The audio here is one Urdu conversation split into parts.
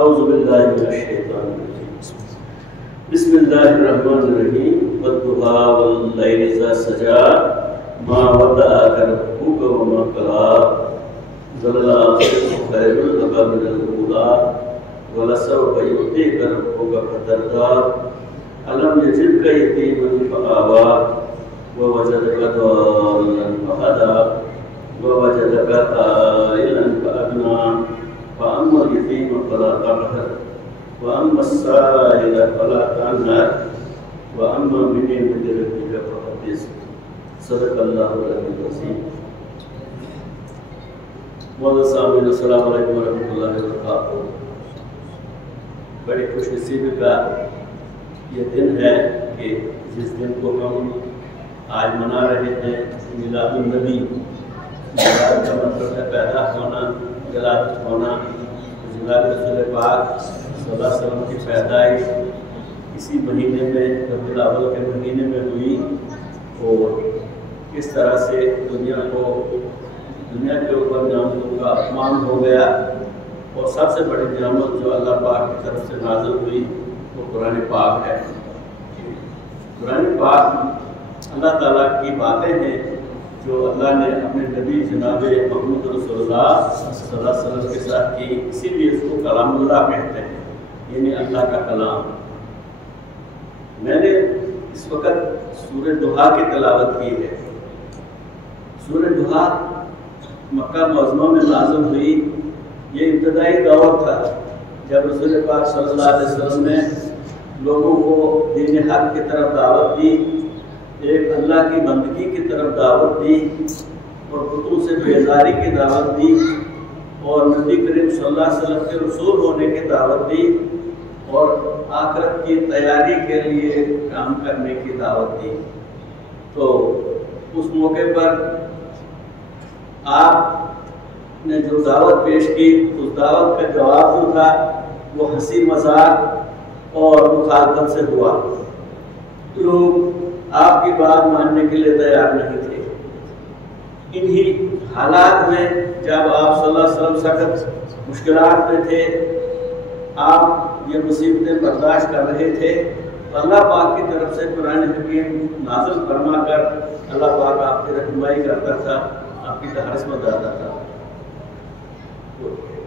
اعوذ باللہ من الشیطان الرجیم بسم اللہ الرحمن الرحیم والضحیٰ واللیل اذا سجا ما ودعک ربک وما قلی وللآخرۃ خیر لک من الأولی ولسوف یعطیک ربک فترضی الم یجدک یتیما فآوی ووجدک ضالا فہدی ووجدک عائلا فأغنی فأما اليتيم فلا تقهر وأما السائل فلا تنهر وأما بنعمة ربك فحدث صدق الله العلي العظيم. معزز سامعین السلام علیکم ورحمۃ اللہ وبرکاتہ. بڑی خوش نصیبی کا یہ دن ہے کہ جس دن کو ہم آج منا رہے ہیں میلاد النبی. میلاد کا مطلب ہے پیدا ہونا، ولادت ہونا. جناب رسول پاک صلی اللہ علیہ وسلم کی پیدائش اسی مہینے میں ربیع الاول کے مہینے میں ہوئی اور اس طرح سے دنیا کے اوپر نعمتوں کا اتمام ہو گیا. اور سب سے بڑی نعمت جو اللہ پاک کی طرف سے نازل ہوئی وہ قرآن پاک ہے. قرآن پاک اللہ تعالیٰ کی باتیں ہیں جو اللہ نے اپنے نبی جناب محمد رسول اللہ صلی اللہ علیہ وسلم کے ساتھ کی. اسی لیے اس کو کلام اللہ کہتے ہیں، یعنی اللہ کا کلام. میں نے اس وقت سورہ دحیٰ کی تلاوت کی ہے. سورہ دحیٰ مکہ معظمہ میں نازل ہوئی. یہ ابتدائی دور تھا جب رسول پاک صلی اللہ علیہ وسلم نے لوگوں کو دین حق کی طرف دعوت دی، ایک اللہ کی بندگی کی طرف دعوت دی اور بتوں سے بیزاری کی دعوت دی اور نبی کریم صلی اللہ علیہ وسلم کے رسول ہونے کی دعوت دی اور آخرت کی تیاری کے لیے کام کرنے کی دعوت دی. تو اس موقع پر آپ نے جو دعوت پیش کی اس دعوت کا جواب جو تھا وہ ہنسی مذاق اور مخالفت سے ہوا. لوگ آپ کی بات ماننے کے لیے تیار نہیں تھے. انہی حالات میں جب آپ صلی اللہ علیہ وسلم سخت مشکلات میں تھے، آپ یہ مصیبتیں برداشت کر رہے تھے، تو اللہ پاک کی طرف سے قرآن حکیم نازل فرما کر اللہ پاک آپ کی رہنمائی کرتا تھا، آپ کی تحرس میں ڈالتا تھا.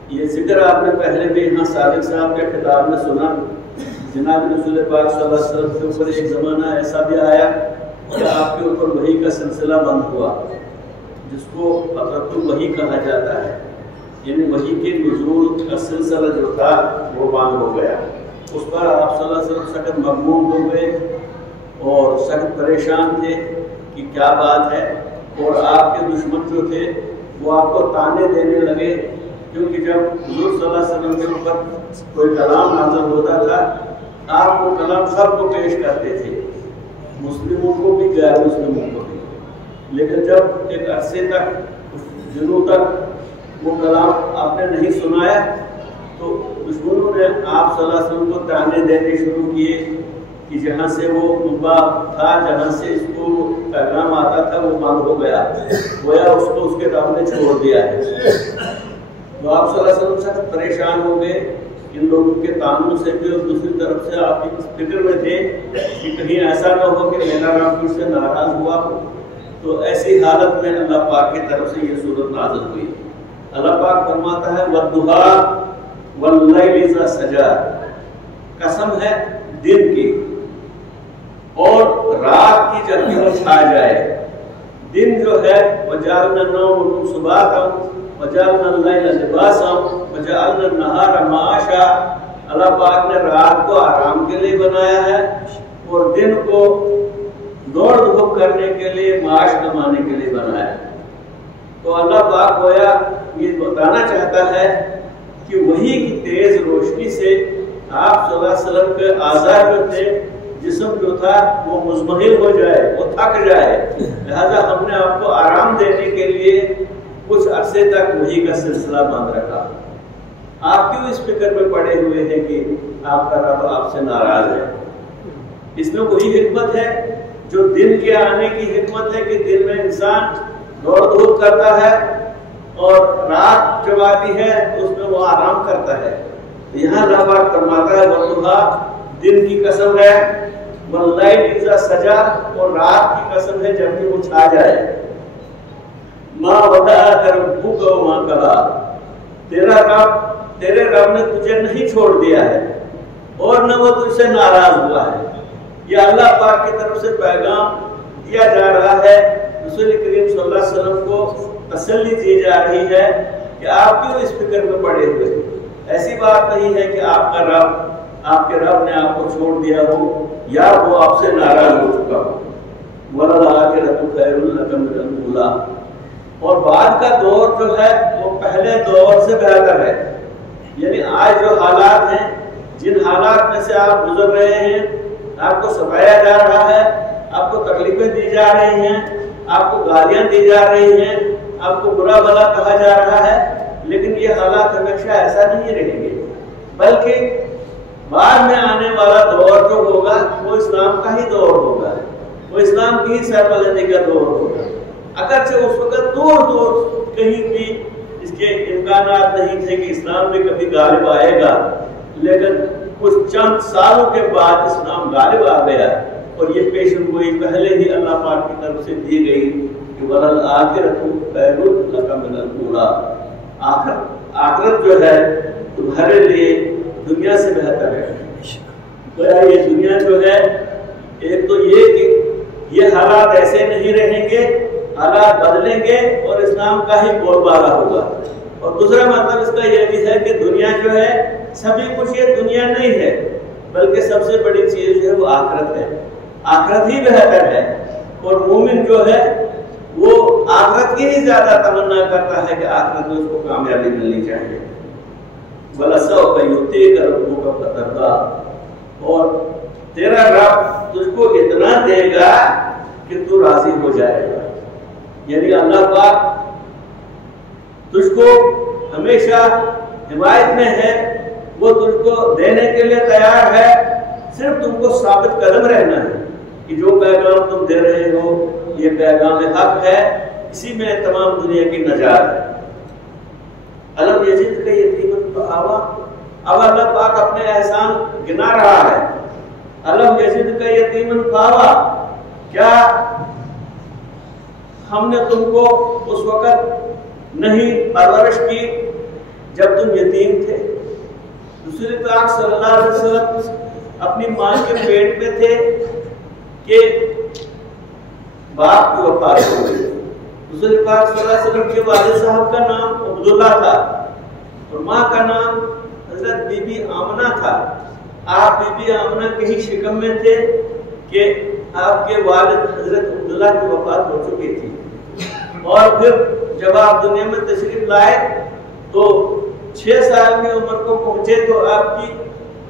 یہ ذکر آپ نے پہلے بھی یہاں صادق صاحب کے خطاب میں سنا. جناب رسول پاک صلی اللہ علیہ وسلم کے اوپر ایک زمانہ ایسا بھی آیا کہ آپ کے اوپر وحی کا سلسلہ بند ہوا، جس کو فترۃ الوحی کہا جاتا ہے. یعنی وحی کے نزول کا سلسلہ جو تھا وہ بند ہو گیا. اس پر آپ صلی اللہ علیہ وسلم سخت مغموم ہو گئے اور سخت پریشان تھے کہ کیا بات ہے. اور آپ کے دشمن جو تھے وہ آپ کو تانے دینے لگے، کیونکہ جب حضور صلی اللہ علیہ وسلم کے اوپر کوئی کلام نازل ہوتا تھا آپ وہ کلام سب کو پیش کرتے تھے، مسلموں کو بھی غیر مسلموں کو بھی. لیکن جب ایک عرصے تک کچھ دنوں تک وہ کلام آپ نے نہیں سنایا تو دشمنوں نے آپ صلی اللہ علیہ وسلم کو تانے دینے شروع کیے کہ جہاں سے وہ منبع تھا، جہاں سے اس کو پیغام آتا تھا وہ بند ہو گیا، گویا اس کو اس کے رب نے چھوڑ دیا ہے. تو آپ صلی اللہ علیہ وسلم سخت پریشان ہو گئے ان لوگوں کے تعامل سے بھی، اور دوسری طرف سے آپ اس فکر میں تھے کہ کہیں ایسا نہ ہو کہ میرا رب مجھ سے ناراض ہوا ہو. تو ایسی حالت میں اللہ پاک کی طرف سے یہ صورت نازل ہوئی. اللہ پاک فرماتا ہے وَالضُّحَىٰ وَاللَّيْلِ إِذَا سَجَا، قسم ہے دن کی اور رات کی جب کہ وہ چھا جائے. دن جو ہے وَجَعَلْنَا النَّوْمَ سُبَاتًا وَجَعَلْنَا اللَّيْلَ لِبَاسًا وَجَعَلْنَا النَّهَارَ مَعَاشًا. اللہ پاک نے رات کو آرام کے لیے بنایا ہے اور دن کو دوڑ دھوپ کرنے کے لیے، معاش کمانے کے لیے بنایا ہے. تو اللہ پاک گویا یہ بتانا چاہتا ہے کہ وہی کی تیز روشنی سے آپ صلی اللہ علیہ وسلم کے اعضاء جو تھے، جسم جو تھا وہ مزمحل ہو جائے، وہ تھک جائے. لہذا ہم نے آپ کو آرام دینے کے لیے کچھ عرصے تک وحی کا سلسلہ بند رکھا. آپ کیوں اس فکر میں پڑے ہوئے ہیں کہ آپ کا رب آپ سے ناراض ہے؟ اس میں وہی حکمت ہے جو دن کے آنے کی حکمت ہے کہ دن میں انسان دوڑ دھوپ کرتا ہے اور رات جب آتی ہے اس میں وہ آرام کرتا ہے. یہاں اللہ پاک فرماتا ہے والضحیٰ دن کی قسم ہے، واللیل اذا سجا اور رات کی قسم ہے جب کہ وہ چھا جائے، ما ودعک ربک وما قلی، تیرے رب نے تجھے نہیں چھوڑ دیا ہے اور نہ وہ تجھ سے ناراض ہوا ہے۔ یہ اللہ پاک کی طرف سے پیغام دیا جا رہا ہے، رسول کریم صلی اللہ علیہ وسلم کو تسلی دی جا رہی ہے کہ آپ کیوں اس فکر میں پڑے ہوئے؟ ایسی بات نہیں ہے کہ آپ کے رب نے آپ کو چھوڑ دیا ہو یا وہ آپ سے ناراض ہو چکا ہو۔ وَلَلْآخِرَةُ خَيْرٌ لَكَ مِنَ الْأُولَىٰ، اور بعد کا دور جو ہے وہ پہلے دور سے بہتر ہے۔ یعنی آج جو حالات ہیں، جن حالات میں سے آپ گزر رہے ہیں، آپ کو ستایا جا رہا ہے، آپ کو تکلیفیں دی جا رہی ہیں، آپ کو گالیاں دی جا رہی ہیں، آپ کو برا بھلا کہا جا رہا ہے، لیکن یہ حالات ہمیشہ ایسا نہیں رہیں گے، بلکہ بعد میں آنے والا دور جو ہوگا وہ اسلام کا ہی دور ہوگا، وہ اسلام کی ہی سربلندی کا دور ہوگا۔ اگرچہ اس وقت دور دور کہیں بھی اس کے امکانات نہیں تھے کہ اسلام میں کبھی غالب آئے گا، لیکن کچھ چند سالوں کے بعد اسلام غالب آ گیا، اور یہ پیشن گوئی پہلے ہی اللہ پاک کی طرف سے دی گئی کہ وَلَلْآخِرَةُ خَيْرٌ لَكَ مِنَ الْأُولَىٰ، آخرت جو ہے تمہارے لیے دنیا سے بہتر ہے۔ یہ دنیا جو ہے، ایک تو یہ کہ یہ حالات ایسے نہیں رہیں گے، حالات بدلیں گے اور اسلام کا ہی بول بالا ہوگا، اور دوسرا مطلب اس کا یہ بھی ہے کہ دنیا جو ہے سبھی کچھ یہ دنیا نہیں ہے، بلکہ سب سے بڑی چیز جو ہے وہ آخرت ہے، آخرت ہی بہتر ہے، اور مومن جو ہے وہ آخرت کی ہی زیادہ تمنا کرتا ہے کہ آخرت میں اس کو کامیابی ملنی چاہیے۔ وَلَسَوْفَ يُؤْتِيكَ رَبُّكَ فَتَرْضَىٰ، اور تیرا رب تجھ کو اتنا دے گا کہ تو راضی ہو جائے گا۔ یعنی اللہ پاک تجھ کو ہمیشہ حمایت میں ہے، وہ تجھ کو دینے کے لیے تیار ہے، صرف تم کو ثابت قدم رہنا ہے کہ جو پیغام تم دے رہے ہو یہ پیغام حق ہے، اسی میں تمام دنیا کی نجات ہے۔ الم یجدک یتیما فآویٰ، اب اللہ پاک اپنے احسان گنا رہا ہے۔ الم یجدک یتیما فآویٰ، کیا ہم نے تم کو اس وقت نہیں پرورش کی جب تم یتیم تھے؟ رسول پاک صلی اللہ علیہ وسلم اپنی ماں کے پیٹ میں تھے کہ باپ کی وفات ہو گئی۔ رسول پاک صلی اللہ علیہ وسلم کے والد صاحب کا نام عبداللہ تھا اور ماں کا نام حضرت بی بی آمنہ تھا۔ آپ بی بی آمنہ کے ہی شکم میں تھے کہ آپ کے والد حضرت عبداللہ کی وفات ہو چکی تھی، اور پھر جب آپ دنیا میں تشریف لائے تو 6 سال کی عمر کو پہنچے تو آپ کی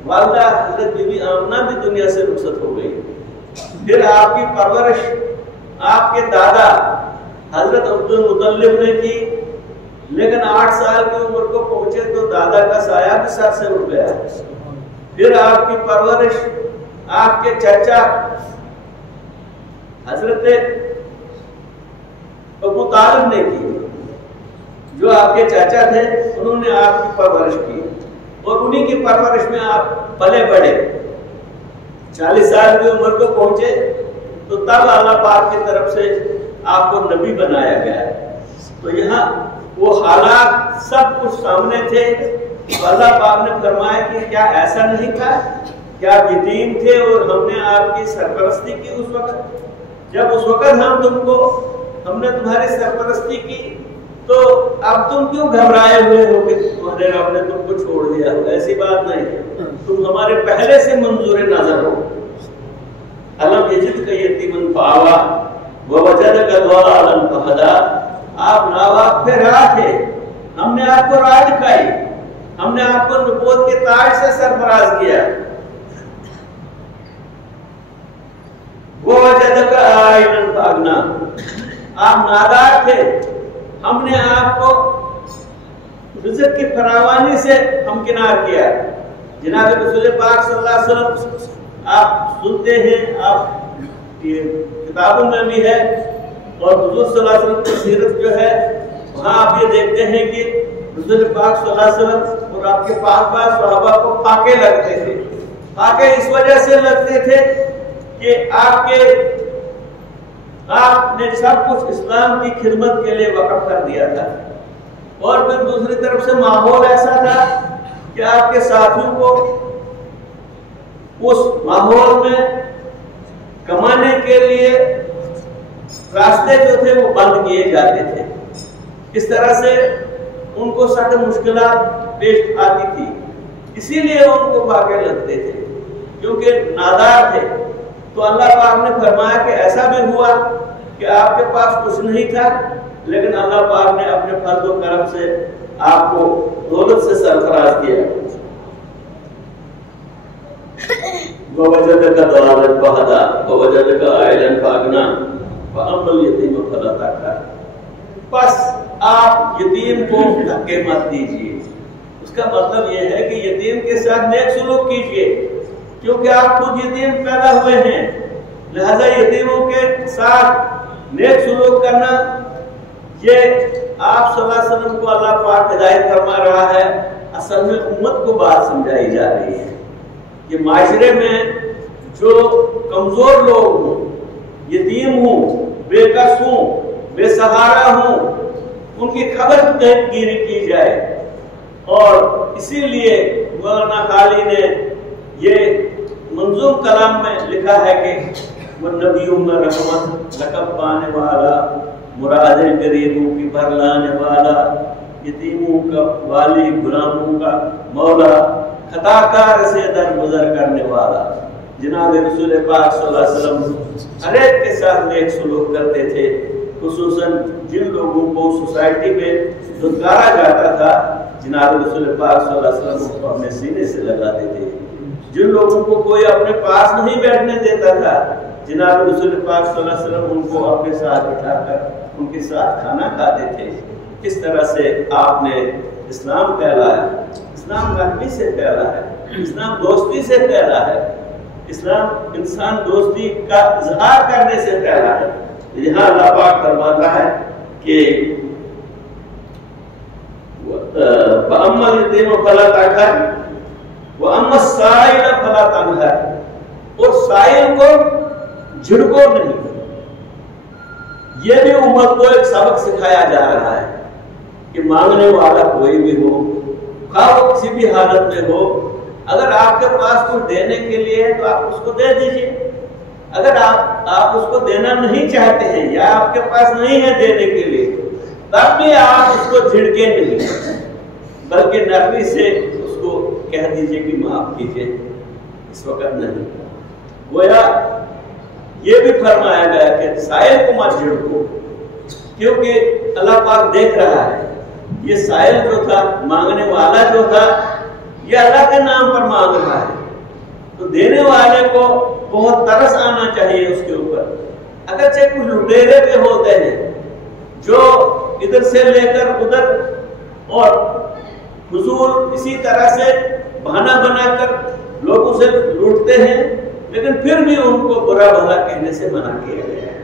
والدہ حضرت بی بی آمنہ بھی دنیا سے رخصت ہو گئی۔ پھر آپ کی پرورش آپ کے دادا حضرت عبد المطلب نے کی، لیکن 8 سال کی عمر کو پہنچے تو دادا کا سایہ بھی سر سے اٹھ گیا۔ پھر آپ کی پرورش آپ کے چچا حضرت ابو طالب نے کی، جو آپ کے چاچا تھے، انہوں نے آپ کی پرورش کی، اور انہی کی پرورش میں آپ پلے بڑھے۔ 40 سال کی عمر کو پہنچے تو تب اللہ پاک کی طرف سے آپ کو نبی بنایا گیا۔ تو یہاں وہ حالات سب کچھ سامنے تھے، اللہ پاک نے فرمایا کہ کیا ایسا نہیں تھا کہ آپ یتیم تھے اور ہم نے آپ کی سرپرستی کی اس وقت؟ جب اس وقت ہم نے تمہاری سرپرستی کی تو اب تم کیوں گھبرائے ہوئے ہو کہ تمہارے رب نے تم کو چھوڑ دیا ہو؟ ایسی بات نہیں، تم ہمارے پہلے سے منظور نظر ہو۔ الم یجدک یتیما فآویٰ ووجدک ضالا فہدیٰ، آپ ناواقف راہ تھے، ہم نے آپ کو راہ دکھائی، ہم نے آپ کو نبوت کے تاج سے سرفراز کیا۔ ووجدک عائلا فاغنیٰ، آپ نادار تھے، ہم نے آپ کو رزق کی فراوانی سے ہمکنار کیا۔ جناب رسول پاک صلی اللہ علیہ وسلم آپ سنتے ہیں، آپ کتابوں میں بھی ہے، اور حضور صلی اللہ علیہ وسلم کی سیرت جو ہے وہاں آپ یہ دیکھتے ہیں کہ رسول پاک صلی اللہ علیہ وسلم اور آپ کے پاک صحابہ کو پاکے لگتے تھے. پاکے اس وجہ سے لگتے تھے کہ آپ نے سب کچھ اسلام کی خدمت کے لیے وقف کر دیا تھا. اور پھر دوسری طرف سے ماحول ایسا تھا کہ آپ کے ساتھیوں کو اس ماحول میں کمانے کے لیے راستے جو تھے وہ بند کیے جاتے تھے. اس طرح سے ان کو سخت مشکلات پیش آتی تھی. اسی لیے ان کو پاکے لگتے تھے کیونکہ نادار تھے. تو اللہ پاک نے فرمایا کہ ایسا بھی ہوا کہ آپ کے پاس کچھ نہیں تھا لیکن اللہ پاک نے اپنے فضل و کرم سے آپ کو دولت سے سرفراز کیا. وَوَجَدَكَ ضَالًّا فَهَدَىٰ وَوَجَدَكَ عَائِلًا فَأَغْنَىٰ وَأَمَّا الْيَتِيمَ فَلَا تَقْهَرْ. بس آپ یتیم کو دھکے مت دیجیے. اس کا مطلب یہ ہے کہ یتیم کے ساتھ نیک سلوک کیجیے کیونکہ آپ خود یتیم پیدا ہوئے ہیں. لہذا یتیموں کے ساتھ نیک سلوک کرنا یہ آپ صلی اللہ علیہ وسلم کو اللہ پاک ہدایت فرما رہا ہے. اصل میں امت کو بات سمجھائی جا رہی ہے کہ معاشرے میں جو کمزور لوگ ہوں، یتیم ہوں، بے کس ہوں، بے سہارا ہوں، ان کی خبر گیری کی جائے. اور اسی لیے مولانا خالی نے یہ منظوم کلام میں لکھا ہے کہ وہ نبیوں میں رحمت لقب پانے والا، مراد غریبوں کی بھر لانے والا، یتیموں کا والی، غلاموں کا مولا، خطا کار سے درگزر کرنے والا. جناب رسول پاک صلی اللہ علیہ وسلم ہر ایک کے ساتھ نیک سلوک کرتے تھے. خصوصاً جن لوگوں کو سوسائٹی میں دھتکارا جاتا تھا جناب رسول پاک صلی اللہ علیہ وسلم کو اپنے سینے سے لگاتے تھے. جن لوگوں کو کوئی اپنے پاس نہیں بیٹھنے دیتا تھا جناب رسول پاک صلی اللہ علیہ وسلم ان کو اپنے ساتھ بٹھا کر ان کے ساتھ کھانا کھاتے تھے. اس طرح سے آپ نے اسلام پھیلایا. اسلام رحمی سے پھیلا ہے، اسلام دوستی سے پھیلا ہے، اسلام انسان دوستی کا اظہار کرنے سے پھیلا ہے. یہاں اللہ پاک فرماتا ہے کہ فَأَمَّا الْيَتِيمَ فَلَا تَقْهَرْ وَأَمَّا السَّائِلَ فَلَا تَنْهَرْ. اور سائل کو جھڑکو نہیں. یہ بھی امت کو ایک سبق سکھایا جا رہا ہے کہ مانگنے والا کوئی بھی ہو، خواہ وہ کسی بھی حالت میں ہو، اگر آپ کے پاس کچھ دینے کے لیے ہے تو آپ اس کو دے دیجئے. اگر آپ اس کو دینا نہیں چاہتے ہیں یا آپ کے پاس نہیں ہے دینے کے لیے تب بھی آپ اس کو جھڑکے نہیں بلکہ نرمی سے اس کو کہہ دیجئے کہ معاف کیجئے، اس وقت نہیں. گویا یہ بھی فرمایا گیا کہ سائل کو مت جھڑکو کیونکہ اللہ پاک دیکھ رہا ہے. یہ سائل جو تھا، مانگنے والا جو تھا، یہ اللہ کے نام پر مانگ رہا ہے تو دینے والے کو بہت ترس آنا چاہیے اس کے اوپر. اگرچہ کچھ لٹیرے بھی ہوتے ہیں جو ادھر سے لے کر ادھر اور فضول اسی طرح سے بہانہ بنا کر لوگوں سے لوٹتے ہیں لیکن پھر بھی ان کو برا بھلا کہنے سے منع کیا گیا ہے.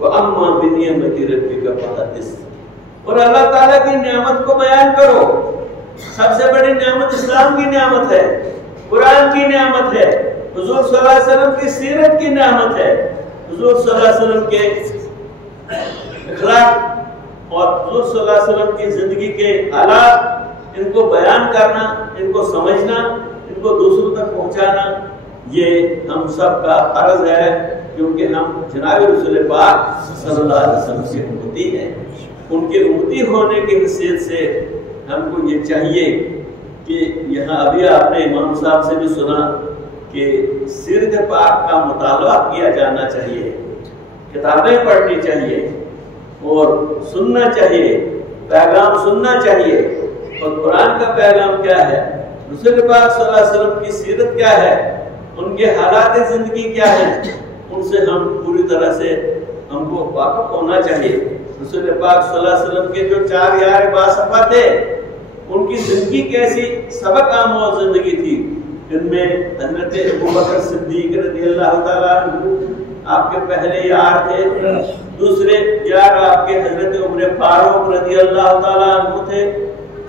وَأَمَّا بِنِعْمَتِ رَبِّكَ فَحَدِّثْ. اور اللہ تعالیٰ کی نعمت کو بیان کرو. سب سے بڑی نعمت اسلام کی نعمت ہے، قرآن کی نعمت ہے، حضور صلی اللہ علیہ وسلم کی سیرت کی نعمت ہے، حضور صلی اللہ علیہ وسلم کے اخلاق اور حضور صلی اللہ علیہ وسلم کی زندگی کے حالات، ان کو بیان کرنا، ان کو سمجھنا، ان کو دوسروں تک پہنچانا، یہ ہم سب کا فرض ہے کیونکہ ہم جناب رسول پاک صلی اللہ علیہ وسلم کے امتی ہیں. ان کے امتی ہونے کی حیثیت سے ہم کو یہ چاہیے کہ یہاں ابھی آپ نے امام صاحب سے بھی سنا کہ سیرت پاک کا مطالعہ کیا جانا چاہیے، کتابیں پڑھنی چاہیے اور سننا چاہیے، پیغام سننا چاہیے. اور قرآن کا پیغام کیا ہے، رسول پاک صلی اللہ علیہ وسلم کی سیرت کیا ہے، ان کے حالات زندگی کیا ہیں، ان سے ہم پوری طرح سے ہم کو واقف ہونا چاہیے. رسول پاک صلی اللہ علیہ وسلم کے جو 4 یار باصفا تھے ان کی زندگی کیسی سبق آموز زندگی تھی. ان میں حضرت ابوبکر صدیق رضی اللہ تعالیٰ عنہ آپ کے پہلے یار تھے. دوسرے یار آپ کے حضرت عمر فاروق رضی اللہ تعالیٰ عنہ تھے.